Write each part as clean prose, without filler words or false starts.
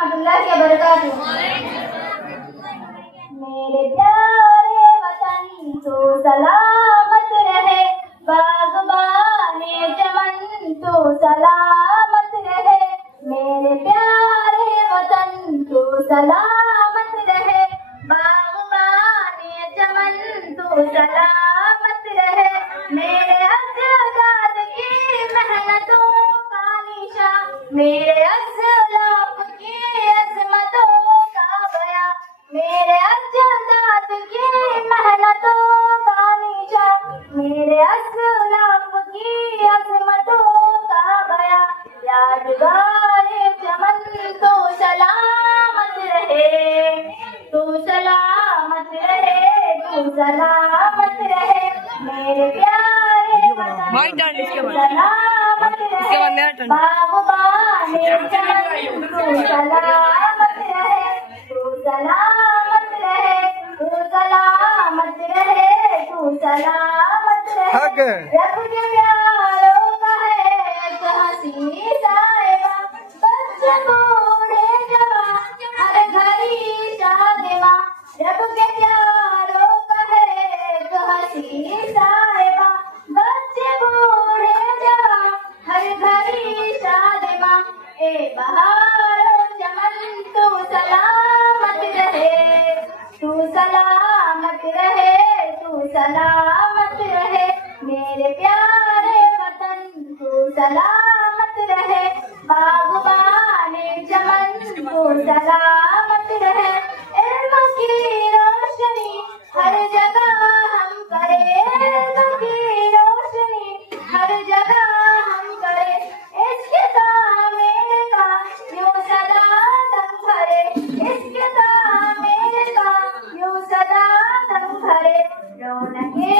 रहमतुल्लाहि व बरकातुहू। मेरे प्यारे वतन तो सलामत रहे, बागबाने चमन तो सलामत रहे। मेरे प्यारे वतन तो सलामत रहे, बागबाने चमन तो सलामत रहे। मेरे अजदाद की मेहनतों का निशान, मेरे असलाफ की अजमतों का बयां, मेरे अजदाद की मेहनतों का निशान, मेरे असलाफ की अजमतों का बयां। यादगारे चमन तो सलामत रहे, तू सलामत रहे, तू सलामत रहे। मेरे प्यारे वतन तू सलामत रहे, बागबाने चमन तू सलामत रहे, तू सलामत रहे, तू सलामत रहे, तू सलामत रहे। रब के प्यारों का है एक हंसी साहिबा, बच्चे बूढ़े जवान हर घड़ी शादिमा। रब के प्यारों का है एक हंसी साहिबा, बच्चे बूढ़े जवान हर घड़ी शादिमा। ए बहारो चमन तू सलामत रहे, तू सलामत रहे, तू सलामत रहे। मेरे प्यारे वतन तू सलामत रहे, बागबाने चमन तू सलामत रहे। इल्म की रोशनी हर जगह हम करें, इल्म की रोशनी हर जगह हम करें। इसके तामीर का यूं सदा दम भरे, इसके तामीर का यूं सदा दम भरे। रौनके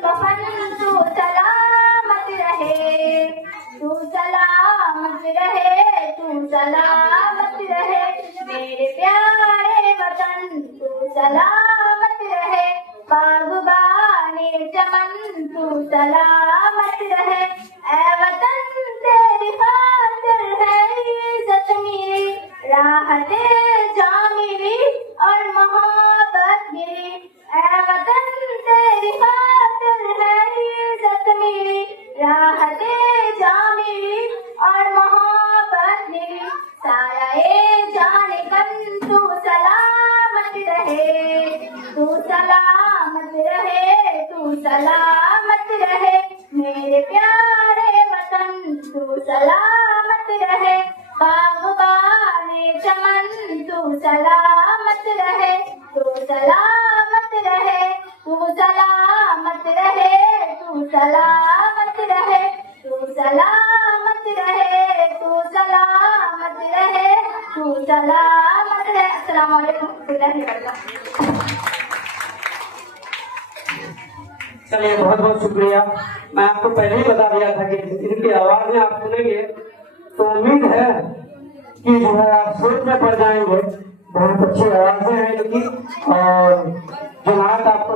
वफन तू सलामत रहे, तू सलामत रहे, तू सलामत रहे। मेरे प्यारे वतन तू सलामत रहे, बागबाने चमन तू सलामत रहे। ऐ वतन तेरी खातिर है इज्जत मेरी, राहते जा मिली और मोहब्बत मिली। ऐ वतन तेरी खातिर है इज्जत मेरी, राहते जा मिली और मोहब्बत मिली। साया जाने कन तू सलामत रहे, तू सलामत रहे, तू सलामत रहे। मेरे प्यारे वतन तू सलामत रहे, बागबाने चमन तू सलामत रहे, तू सलामत रहे, तू सलामत रहे, तू सलामत रहे, तू सलामत रहे, तू सलामत रहे, तू सलामत रहे। अस्सलाम वालेकुम रहमतुल्लाहि व बरकातुहू। चलिए बहुत बहुत शुक्रिया। मैं आपको पहले ही बता दिया था कि इनकी आवाज में आप सुनेंगे तो उम्मीद है कि जो है आप सोच में पड़ जाएंगे। बहुत अच्छी आवाजें हैं इनकी और जमात आपको